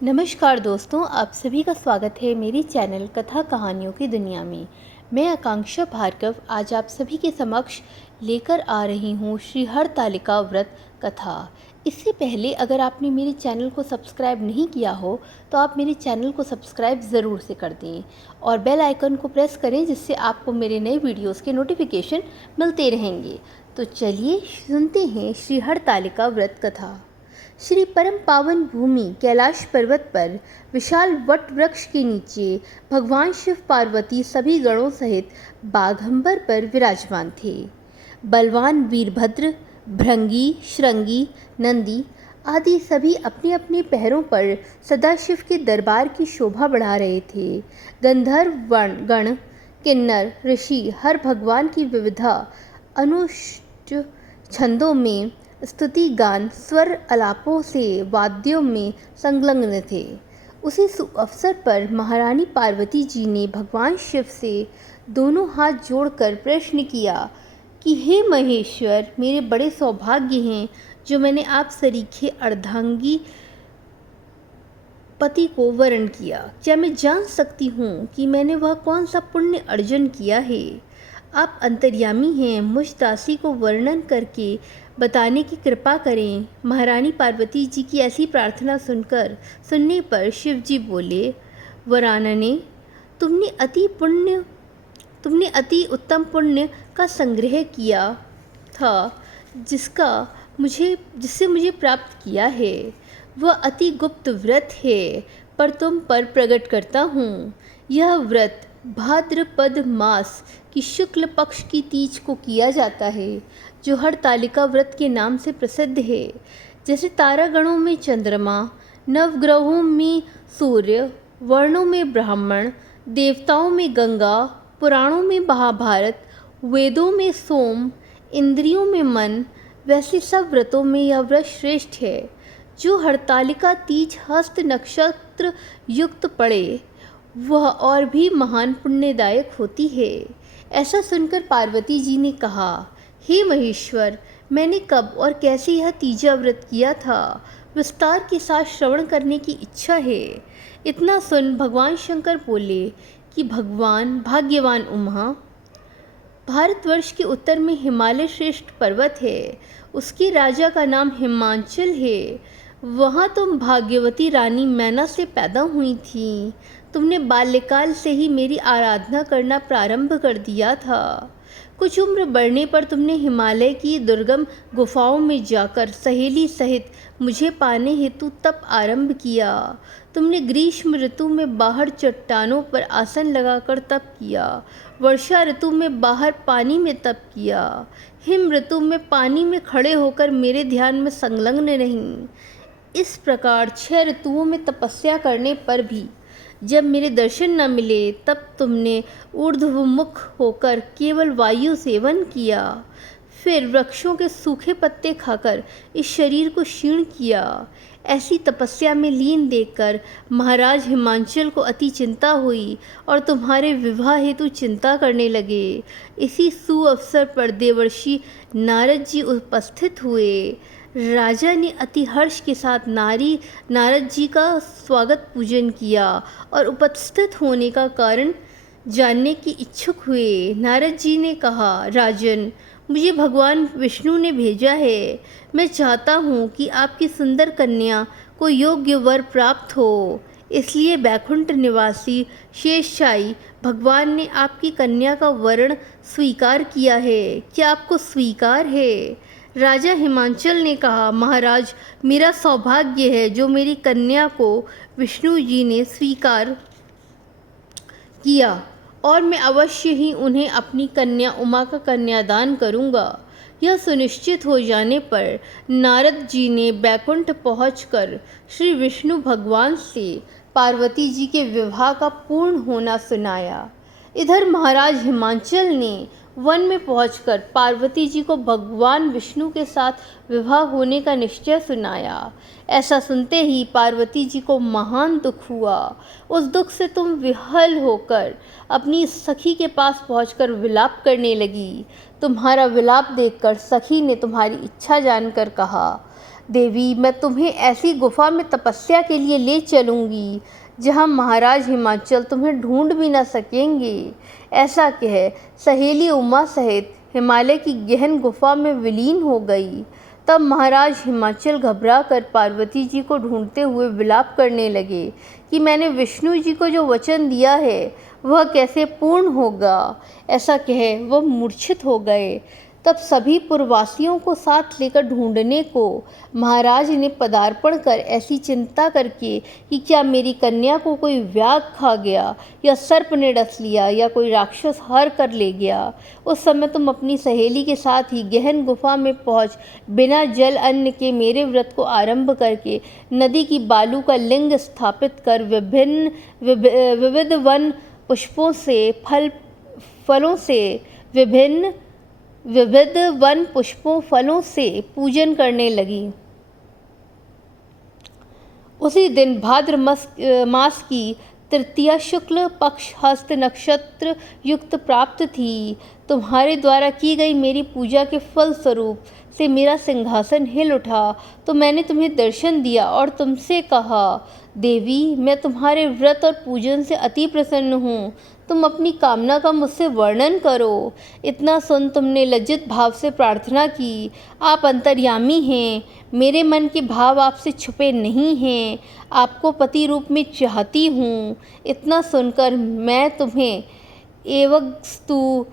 नमस्कार दोस्तों, आप सभी का स्वागत है मेरी चैनल कथा कहानियों की दुनिया में। मैं आकांक्षा भार्गव आज आप सभी के समक्ष लेकर आ रही हूँ श्री हरतालिका व्रत कथा। इससे पहले अगर आपने मेरे चैनल को सब्सक्राइब नहीं किया हो तो आप मेरे चैनल को सब्सक्राइब ज़रूर से कर दें और बेल आइकन को प्रेस करें, जिससे आपको मेरे नए वीडियोज़ के नोटिफिकेशन मिलते रहेंगे। तो चलिए सुनते हैं श्री हरतालिका व्रत कथा। श्री परम पावन भूमि कैलाश पर्वत पर विशाल वट वृक्ष के नीचे भगवान शिव पार्वती सभी गणों सहित बाघंबर पर विराजमान थे। बलवान वीरभद्र, भृंगी, श्रृंगी, नंदी आदि सभी अपने अपने पैरों पर सदाशिव के दरबार की शोभा बढ़ा रहे थे। गंधर्व गण, किन्नर, ऋषि हर भगवान की विविधा अनुष्ट छंदों में स्तुति गान स्वर अलापों से वाद्यों में संलग्न थे। उसी अवसर पर महारानी पार्वती जी ने भगवान शिव से दोनों हाथ जोड़कर प्रश्न किया कि हे महेश्वर, मेरे बड़े सौभाग्य हैं जो मैंने आप सरीखे अर्धांगी पति को वरण किया। क्या मैं जान सकती हूँ कि मैंने वह कौन सा पुण्य अर्जन किया है? आप अंतर्यामी हैं, मुझ दासी को वर्णन करके बताने की कृपा करें। महारानी पार्वती जी की ऐसी प्रार्थना सुनने पर शिव जी बोले, वरानने, तुमने अति उत्तम पुण्य का संग्रह किया था जिससे मुझे प्राप्त किया है। वह अति गुप्त व्रत है, पर तुम पर प्रकट करता हूँ। यह व्रत भाद्रपद मास की शुक्ल पक्ष की तीज को किया जाता है, जो हरतालिका व्रत के नाम से प्रसिद्ध है। जैसे तारागणों में चंद्रमा, नवग्रहों में सूर्य, वर्णों में ब्राह्मण, देवताओं में गंगा, पुराणों में महाभारत, वेदों में सोम, इंद्रियों में मन, वैसे सब व्रतों में यह व्रत श्रेष्ठ है। जो हरतालिका तीज हस्त नक्षत्र युक्त पड़े वह और भी महान पुण्यदायक होती है। ऐसा सुनकर पार्वती जी ने कहा, हे महेश्वर, मैंने कब और कैसे यह तीजा व्रत किया था, विस्तार के साथ श्रवण करने की इच्छा है। इतना सुन भगवान शंकर बोले कि भगवान भाग्यवान उमा, भारतवर्ष के उत्तर में हिमालय श्रेष्ठ पर्वत है, उसके राजा का नाम हिमांचल है। वहाँ तुम भाग्यवती रानी मैना से पैदा हुई थी। तुमने बाल्यकाल से ही मेरी आराधना करना प्रारंभ कर दिया था। कुछ उम्र बढ़ने पर तुमने हिमालय की दुर्गम गुफाओं में जाकर सहेली सहित मुझे पाने हेतु तप आरंभ किया। तुमने ग्रीष्म ऋतु में बाहर चट्टानों पर आसन लगाकर तप किया, वर्षा ऋतु में बाहर पानी में तप किया, हिम ऋतु में पानी में खड़े होकर मेरे ध्यान में संलग्न नहीं। इस प्रकार 6 ऋतुओं में तपस्या करने पर भी जब मेरे दर्शन न मिले, तब तुमने ऊर्ध्वमुख होकर केवल वायु सेवन किया। फिर वृक्षों के सूखे पत्ते खाकर इस शरीर को क्षीण किया। ऐसी तपस्या में लीन देखकर महाराज हिमांचल को अति चिंता हुई और तुम्हारे विवाह हेतु चिंता करने लगे। इसी सुअवसर पर देवर्षि नारद जी उपस्थित हुए। राजा ने अति हर्ष के साथ नारद जी का स्वागत पूजन किया और उपस्थित होने का कारण जानने की इच्छुक हुए। नारद जी ने कहा, राजन, मुझे भगवान विष्णु ने भेजा है। मैं चाहता हूँ कि आपकी सुंदर कन्या को योग्य वर प्राप्त हो, इसलिए बैकुंठ निवासी शेषशायी भगवान ने आपकी कन्या का वरण स्वीकार किया है। क्या आपको स्वीकार है? राजा हिमांचल ने कहा, महाराज, मेरा सौभाग्य है जो मेरी कन्या को विष्णु जी ने स्वीकार किया और मैं अवश्य ही उन्हें अपनी कन्या उमा का कन्यादान करूंगा। यह सुनिश्चित हो जाने पर नारद जी ने बैकुंठ पहुंचकर श्री विष्णु भगवान से पार्वती जी के विवाह का पूर्ण होना सुनाया। इधर महाराज हिमांचल ने वन में पहुंचकर पार्वती जी को भगवान विष्णु के साथ विवाह होने का निश्चय सुनाया। ऐसा सुनते ही पार्वती जी को महान दुख हुआ। उस दुख से तुम विह्वल होकर अपनी सखी के पास पहुंचकर विलाप करने लगी। तुम्हारा विलाप देखकर सखी ने तुम्हारी इच्छा जानकर कहा, देवी, मैं तुम्हें ऐसी गुफा में तपस्या के लिए ले चलूँगी जहाँ महाराज हिमाचल तुम्हें ढूंढ भी न सकेंगे। ऐसा कह सहेली उमा सहित हिमालय की गहन गुफा में विलीन हो गई। तब महाराज हिमाचल घबरा कर पार्वती जी को ढूंढते हुए विलाप करने लगे कि मैंने विष्णु जी को जो वचन दिया है वह कैसे पूर्ण होगा। ऐसा कह वह मूर्छित हो गए। तब सभी पुरवासियों को साथ लेकर ढूंढने को महाराज ने पदार्पण कर ऐसी चिंता करके कि क्या मेरी कन्या को कोई व्याघ खा गया या सर्प ने डस लिया या कोई राक्षस हर कर ले गया। उस समय तुम अपनी सहेली के साथ ही गहन गुफा में पहुंच बिना जल अन्न के मेरे व्रत को आरंभ करके नदी की बालू का लिंग स्थापित कर विविध वन पुष्पों से फलों से विविध वन पुष्पों फलों से पूजन करने लगी। उसी दिन भाद्र मास की तृतीया शुक्ल पक्ष हस्त नक्षत्र युक्त प्राप्त थी। तुम्हारे द्वारा की गई मेरी पूजा के फल स्वरूप से मेरा सिंहासन हिल उठा तो मैंने तुम्हें दर्शन दिया और तुमसे कहा, देवी, मैं तुम्हारे व्रत और पूजन से अति प्रसन्न हूँ। तुम अपनी कामना का मुझसे वर्णन करो। इतना सुन तुमने लज्जित भाव से प्रार्थना की। आप अंतर्यामी हैं, मेरे मन के भाव आपसे छुपे नहीं हैं। आपको पति रूप में चाहती हूँ। इतना सुनकर मैं तुम्हें एवस्तु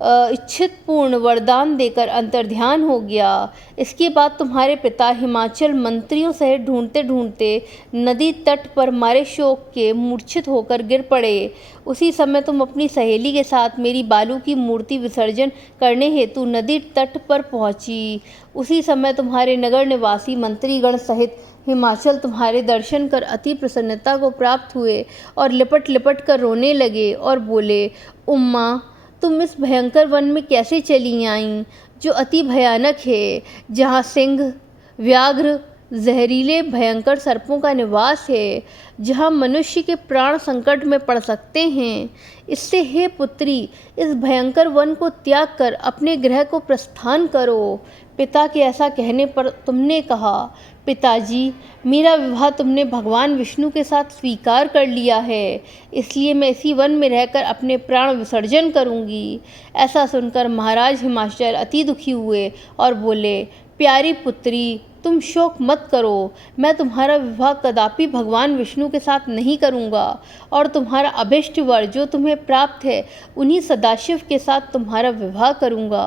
इच्छित पूर्ण वरदान देकर अंतर्ध्यान हो गया। इसके बाद तुम्हारे पिता हिमाचल मंत्रियों सहित ढूंढते ढूंढते नदी तट पर मारे शोक के मूर्छित होकर गिर पड़े। उसी समय तुम अपनी सहेली के साथ मेरी बालू की मूर्ति विसर्जन करने हेतु नदी तट पर पहुंची। उसी समय तुम्हारे नगर निवासी मंत्रीगण सहित हिमाचल तुम्हारे दर्शन कर अति प्रसन्नता को प्राप्त हुए और लिपट लिपट कर रोने लगे और बोले, उम्मा, तुम इस भयंकर वन में कैसे चली आईं जो अति भयानक है, जहाँ सिंह, व्याघ्र, जहरीले भयंकर सर्पों का निवास है, जहाँ मनुष्य के प्राण संकट में पड़ सकते हैं। इससे हे पुत्री, इस भयंकर वन को त्याग कर अपने गृह को प्रस्थान करो। पिता के ऐसा कहने पर तुमने कहा, पिताजी, मेरा विवाह तुमने भगवान विष्णु के साथ स्वीकार कर लिया है, इसलिए मैं इसी वन में रहकर अपने प्राण विसर्जन करूंगी। ऐसा सुनकर महाराज हिमाचल अति दुखी हुए और बोले, प्यारी पुत्री, तुम शोक मत करो। मैं तुम्हारा विवाह कदापि भगवान विष्णु के साथ नहीं करूंगा और तुम्हारा अभिष्ट वर जो तुम्हें प्राप्त है उन्हीं सदाशिव के साथ तुम्हारा विवाह करूंगा।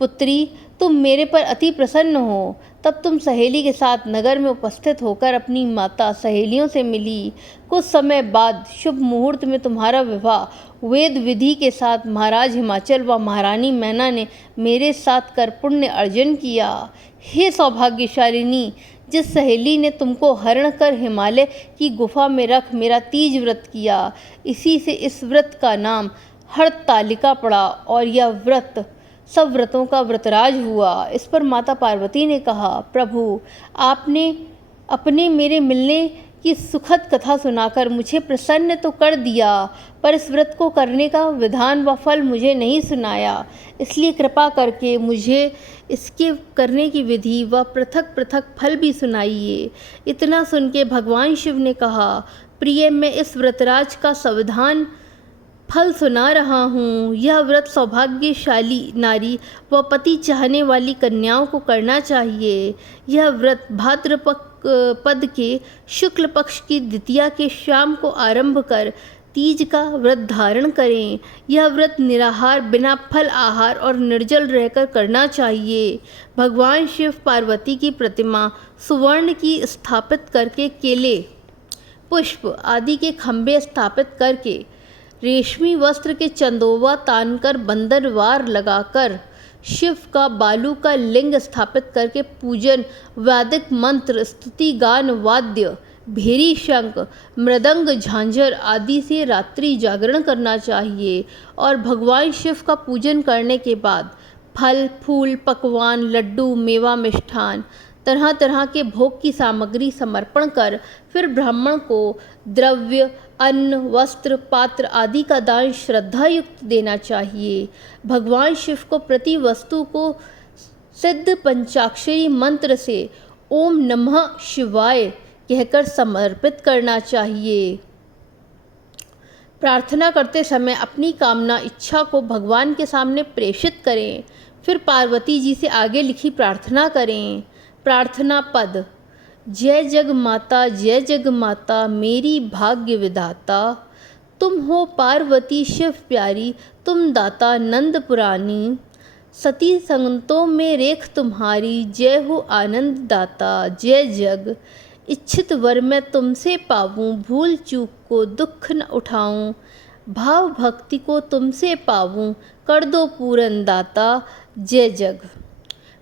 पुत्री, तुम मेरे पर अति प्रसन्न हो। तब तुम सहेली के साथ नगर में उपस्थित होकर अपनी माता सहेलियों से मिली। कुछ समय बाद शुभ मुहूर्त में तुम्हारा विवाह वेद विधि के साथ महाराज हिमाचल व महारानी मैना ने मेरे साथ कर पुण्य अर्जन किया। हे सौभाग्यशालिनी, जिस सहेली ने तुमको हरण कर हिमालय की गुफा में रख मेरा तीज व्रत किया, इसी से इस व्रत का नाम हरतालिका पड़ा और यह व्रत सब व्रतों का व्रतराज हुआ। इस पर माता पार्वती ने कहा, प्रभु, आपने अपने मेरे मिलने की सुखद कथा सुनाकर मुझे प्रसन्न तो कर दिया, पर इस व्रत को करने का विधान व फल मुझे नहीं सुनाया। इसलिए कृपा करके मुझे इसके करने की विधि व पृथक पृथक फल भी सुनाइए। इतना सुन के भगवान शिव ने कहा, प्रिय, मैं इस व्रतराज का संविधान फल सुना रहा हूँ। यह व्रत सौभाग्यशाली नारी व पति चाहने वाली कन्याओं को करना चाहिए। यह व्रत भाद्रपद के शुक्ल पक्ष की द्वितीया के शाम को आरंभ कर तीज का व्रत धारण करें। यह व्रत निराहार, बिना फल आहार और निर्जल रहकर करना चाहिए। भगवान शिव पार्वती की प्रतिमा सुवर्ण की स्थापित करके केले, पुष्प आदि के खंभे स्थापित करके रेशमी वस्त्र के चंदोवा तानकर बंदरवार लगाकर शिव का बालू का लिंग स्थापित करके पूजन, वैदिक मंत्र, स्तुति गान, वाद्य, भेरी, शंख, मृदंग, झांझर आदि से रात्रि जागरण करना चाहिए। और भगवान शिव का पूजन करने के बाद फल, फूल, पकवान, लड्डू, मेवा, मिष्ठान, तरह तरह के भोग की सामग्री समर्पण कर फिर ब्राह्मण को द्रव्य, अन्न, वस्त्र, पात्र आदि का दान श्रद्धा युक्त देना चाहिए। भगवान शिव को प्रति वस्तु को सिद्ध पंचाक्षरी मंत्र से ओम नमः शिवाय कहकर समर्पित करना चाहिए। प्रार्थना करते समय अपनी कामना इच्छा को भगवान के सामने प्रेषित करें। फिर पार्वती जी से आगे लिखी प्रार्थना करें। प्रार्थना पद। जय जग माता मेरी भाग्य विधाता, तुम हो पार्वती शिव प्यारी, तुम दाता नंद पुरानी। सती संतों में रेख तुम्हारी, जय हो आनंद दाता। जय जग इच्छित वर मैं तुमसे पाऊँ, भूल चूक को दुख न उठाऊँ। भाव भक्ति को तुमसे पाऊँ, कर दो पूरन दाता। जय जग।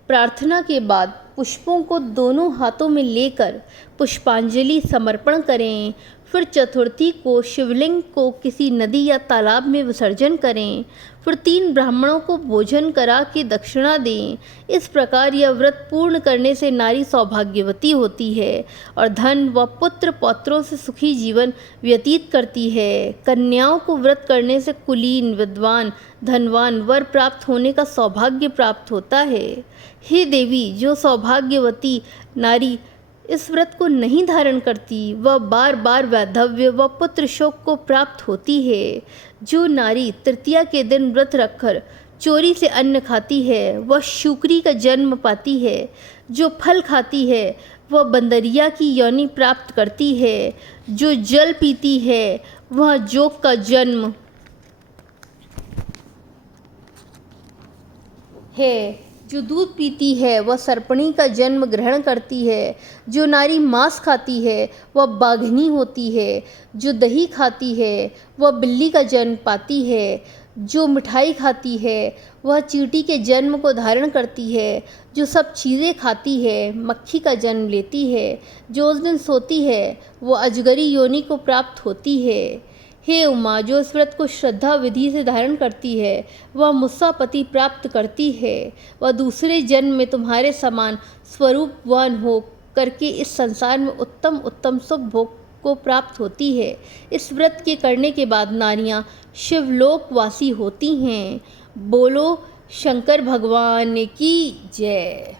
प्रार्थना के बाद पुष्पों को दोनों हाथों में लेकर पुष्पांजलि समर्पण करें। फिर चतुर्थी को शिवलिंग को किसी नदी या तालाब में विसर्जन करें। फिर 3 ब्राह्मणों को भोजन करा के दक्षिणा दें। इस प्रकार यह व्रत पूर्ण करने से नारी सौभाग्यवती होती है और धन व पुत्र पौत्रों से सुखी जीवन व्यतीत करती है। कन्याओं को व्रत करने से कुलीन, विद्वान, धनवान वर प्राप्त होने का सौभाग्य प्राप्त होता है। हे देवी, जो सौभाग्यवती नारी इस व्रत को नहीं धारण करती वह बार बार वैधव्य व पुत्र शोक को प्राप्त होती है। जो नारी तृतीया के दिन व्रत रखकर चोरी से अन्न खाती है वह शूकरी का जन्म पाती है। जो फल खाती है वह बंदरिया की योनि प्राप्त करती है। जो जल पीती है वह जोग का जन्म है। जो दूध पीती है वह सर्पणी का जन्म ग्रहण करती है। जो नारी मांस खाती है वह बाघनी होती है। जो दही खाती है वह बिल्ली का जन्म पाती है। जो मिठाई खाती है वह चींटी के जन्म को धारण करती है। जो सब चीज़ें खाती है मक्खी का जन्म लेती है। जो उस दिन सोती है वह अजगरी योनि को प्राप्त होती है। हे उमा, जो इस व्रत को श्रद्धा विधि से धारण करती है वह मुझसा पति प्राप्त करती है। वह दूसरे जन्म में तुम्हारे समान स्वरूपवान हो करके इस संसार में उत्तम उत्तम सुख भोग को प्राप्त होती है। इस व्रत के करने के बाद नारियां शिवलोकवासी होती हैं। बोलो शंकर भगवान की जय।